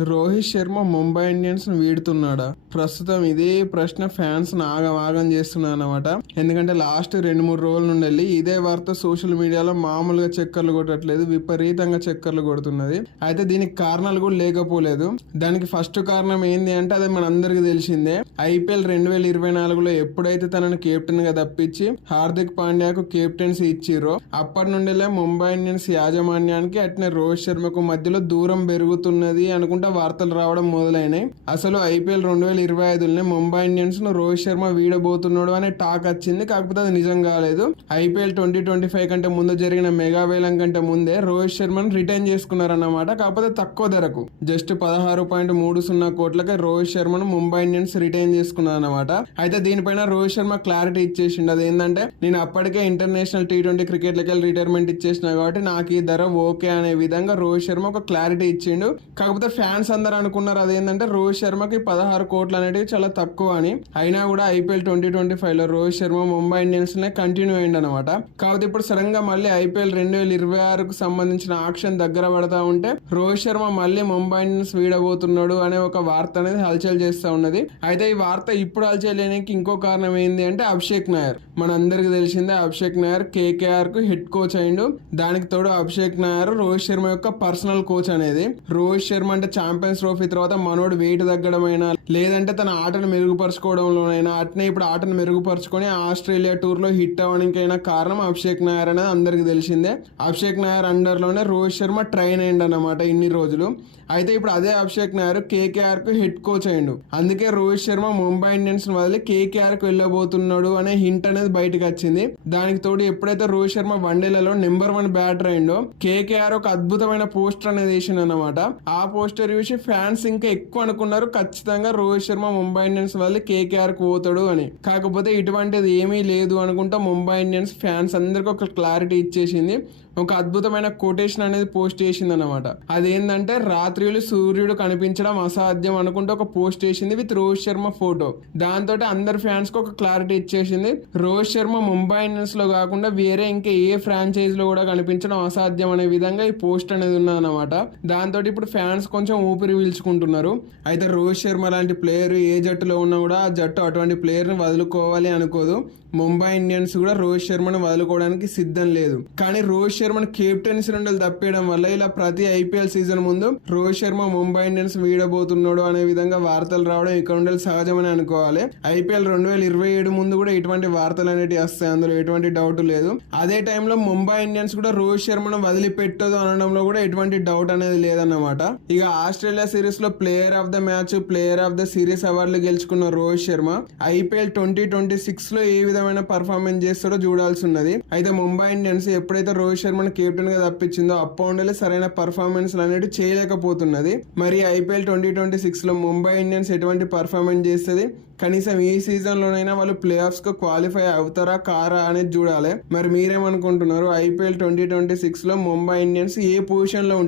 Rohit Sharma Mumbai Indians వీడుతున్నాడా? ప్రస్తుతం ఇదే ప్రశ్న ఫ్యాన్స్ ఆగం ఆగం ఎందుకంటే లాస్ట్ రెండు మూడు రోజుల నుండి వెళ్ళి ఇదే వార్త సోషల్ మీడియాలో మామూలుగా చక్కర్లు కొట్టట్లేదు విపరీతంగా చక్కర్లు కొడుతున్నది. అయితే దీనికి కారణాలు కూడా లేకపోలేదు. దానికి ఫస్ట్ కారణం ఏంది అంటే అది మనందరికీ తెలిసిందే. ఐపీఎల్ రెండు వేల ఇరవై నాలుగులో ఎప్పుడైతే తనను కెప్టెన్గా తప్పించి హార్దిక్ పాండ్యాకు కెప్టెన్సీ ఇచ్చిర్రో అప్పటి నుండిలే ముంబై ఇండియన్స్ యాజమాన్యానికి అట్నే రోహిత్ శర్మకు మధ్యలో దూరం పెరుగుతున్నది అనుకుంటా వార్తలు రావడం మొదలైనాయి. అసలు ఐపీఎల్ రెండు వేల ఇరవై ఐదులోనే ముంబై ఇండియన్స్ను రోహిత్ శర్మ వీడబోతున్నాడు అనే టాక్ వచ్చింది. కాకపోతే అది నిజం కాలేదు. ఐపీఎల్ ట్వంటీ ట్వంటీ ఫైవ్ కంటే ముందు జరిగిన మెగా వేలం కంటే ముందే రోహిత్ శర్మను రిటైన్ చేసుకున్నారన్నమాట. కాకపోతే తక్కువ ధరకు. జస్ట్ పదహారు పాయింట్ మూడు సున్నా కోట్లకే రోహిత్ శర్మను ముంబై ఇండియన్స్ రిటైన్ చేసుకున్నారన్నమాట. అయితే దీనిపైన రోహిత్ శర్మ క్లారిటీ ఇచ్చేసిండు. అదేంటంటే నేను అప్పటికే ఇంటర్నేషనల్ టీ ట్వంటీ క్రికెట్లకి వెళ్ళి రిటైర్మెంట్ ఇచ్చేసిన కాబట్టి నాకు ఈ ధర ఓకే అనే విధంగా రోహిత్ శర్మ ఒక క్లారిటీ ఇచ్చిండు. కాకపోతే ఫ్యాన్ ఫ్యాన్స్ అందరు అనుకున్నారు అదేంటంటే రోహిత్ శర్మకి పదహారు కోట్లు అనేటివి చాలా తక్కువ అని. అయినా కూడా ఐపీఎల్ ట్వంటీ ట్వంటీ ఫైవ్లో రోహిత్ శర్మ ముంబై ఇండియన్స్ నే కంటిన్యూ అయింది అనమాట కాకపోతే ఇప్పుడు సడన్గా మళ్ళీ ఐపీఎల్ రెండు వేల ఇరవై ఆరుకు సంబంధించిన ఆక్షన్ దగ్గర పడతా ఉంటే రోహిత్ శర్మ మళ్ళీ ముంబై ఇండియన్స్ వీడబోతున్నాడు అనే ఒక వార్త అనేది హల్చల్ చేస్తా ఉన్నది. అయితే ఈ వార్త ఇప్పుడు హల్చల్ చేయడానికి ఇంకో కారణం ఏంది అంటే అభిషేక్ నాయర్. మనందరికి తెలిసిందే అభిషేక్ నాయర్ కేకేఆర్కు హెడ్ కోచ్ అయిండు. దానికి తోడు అభిషేక్ నాయర్ రోహిత్ శర్మ యొక్క పర్సనల్ కోచ్ అనేది. రోహిత్ శర్మ అంటే ఛాంపియన్స్ ట్రోఫీ తర్వాత మనోడు వెయిట్ తగ్గడమైనా లేదంటే తన ఆటను మెరుగుపరచుకోవడంలోనైనా అట్నే ఇప్పుడు ఆటను మెరుగుపరుచుకొని ఆస్ట్రేలియా టూర్లో హిట్ అవ్వడానికైనా కారణం అభిషేక్ నాయర్ అనేది అందరికి తెలిసిందే. అభిషేక్ నాయర్ అండర్లోనే రోహిత్ శర్మ ట్రైన్ అయ్యండి అనమాట ఇన్ని రోజులు. అయితే ఇప్పుడు అదే అభిషేక్ నాయర్ కేకేఆర్కు హెడ్ కోచ్ అయ్యిండు. అందుకే రోహిత్ శర్మ ముంబై ఇండియన్స్ వదిలి కేకేఆర్కు వెళ్ళబోతున్నాడు అనే హింట్ అనేది బయటకు వచ్చింది. దానికి తోడు ఎప్పుడైతే రోహిత్ శర్మ వన్డేలలో నెంబర్ వన్ బ్యాటర్ అయిండో కేకేఆర్ ఒక అద్భుతమైన పోస్టర్ అనేది వేసిండు అనమాట ఆ పోస్టర్ చూసి ఫ్యాన్స్ ఇంకా ఎక్కువ అనుకున్నారు. ఖచ్చితంగా రోహిత్ శర్మ ముంబై ఇండియన్స్ వల్ల కేకేఆర్కు పోతాడు అని. కాకపోతే ఇటువంటిది ఏమీ లేదు అనుకుంటా ముంబై ఇండియన్స్ ఫ్యాన్స్ అందరికి ఒక క్లారిటీ ఇచ్చేసింది. ఒక అద్భుతమైన కోటేషన్ అనేది పోస్ట్ చేసింది అనమాట అదేంటంటే రాత్రిలు సూర్యుడు కనిపించడం అసాధ్యం అనుకుంటే ఒక పోస్ట్ చేసింది విత్ రోహిత్ శర్మ ఫోటో దాంతో అందరి ఫ్యాన్స్కు ఒక క్లారిటీ ఇచ్చేసింది. రోహిత్ శర్మ ముంబై ఇండియన్స్లో కాకుండా వేరే ఇంకా ఏ ఫ్రాంచైజ్లో కూడా కనిపించడం అసాధ్యం అనే విధంగా ఈ పోస్ట్ అనేది ఉన్నదన్నమాట. దాంతో ఇప్పుడు ఫ్యాన్స్ కొంచెం ఊపిరి పీల్చుకుంటున్నారు. అయితే రోహిత్ శర్మ లాంటి ప్లేయర్ ఏ జట్టులో ఉన్నా కూడా ఆ జట్టు అటువంటి ప్లేయర్ని వదులుకోవాలి అనుకోదు. ముంబై ఇండియన్స్ కూడా రోహిత్ శర్మను వదులుకోవడానికి సిద్ధం లేదు. కానీ రోహిత్ శర్మను కెప్టెన్సీ నుండి తప్పేయడం వల్ల ఇలా ప్రతి ఐపీఎల్ సీజన్ ముందు రోహిత్ శర్మ ముంబై ఇండియన్స్ వీడబోతున్నాడు అనే విధంగా వార్తలు రావడం ఇక్కడ ఉండే సహజమని అనుకోవాలి. ఐపీఎల్ రెండు వేల ఇరవై ఏడు ముందు కూడా ఇటువంటి వార్తలు అనేవి వస్తాయి. అందులో ఎటువంటి డౌట్ లేదు. అదే టైంలో ముంబై ఇండియన్స్ కూడా రోహిత్ శర్మను వదిలిపెట్టదు అనడంలో కూడా ఎటువంటి డౌట్ అనేది లేదన్నమాట. ఇక ఆస్ట్రేలియా సిరీస్లో player of the match player of the series అవార్డులు గెలుచుకున్న Rohit Sharma IPL twenty twenty సిక్స్లో ఏ విధమైన పర్ఫార్మెన్స్ చేస్తాడో చూడాల్సి ఉన్నది. అయితే ముంబై ఇండియన్స్ ఎప్పుడైతే రోహిత్ శర్మను కెప్టెన్గా తప్పించిందో అప్పౌండలే సరైన పర్ఫార్మెన్స్ అనేవి చేయలేకపోతున్నది. మరి ఐపీఎల్ ట్వంటీ ట్వంటీ సిక్స్లో ముంబై ఇండియన్స్ ఎటువంటి పర్ఫార్మెన్స్ చేస్తుంది? కనీసం ఈ సీజన్ లోనైనా వాళ్ళు ప్లే ఆఫ్స్కు క్వాలిఫై అవుతారా కారా అనేది చూడాలి. మరి మీరేమనుకుంటున్నారు? ఐపీఎల్ ట్వంటీ ట్వంటీ సిక్స్లో ముంబై ఇండియన్స్ ఏ పొజిషన్లో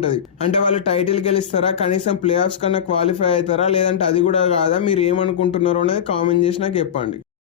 అంటే వాళ్ళు టైటిల్ గెలుస్తారా? కనీసం ప్లే ఆఫ్స్ కన్నా క్వాలిఫై అవుతారా? లేదంటే అది కూడా కాదా? మీరు ఏమనుకుంటున్నారో అనేది కామెంట్ చేసి నాకు చెప్పండి.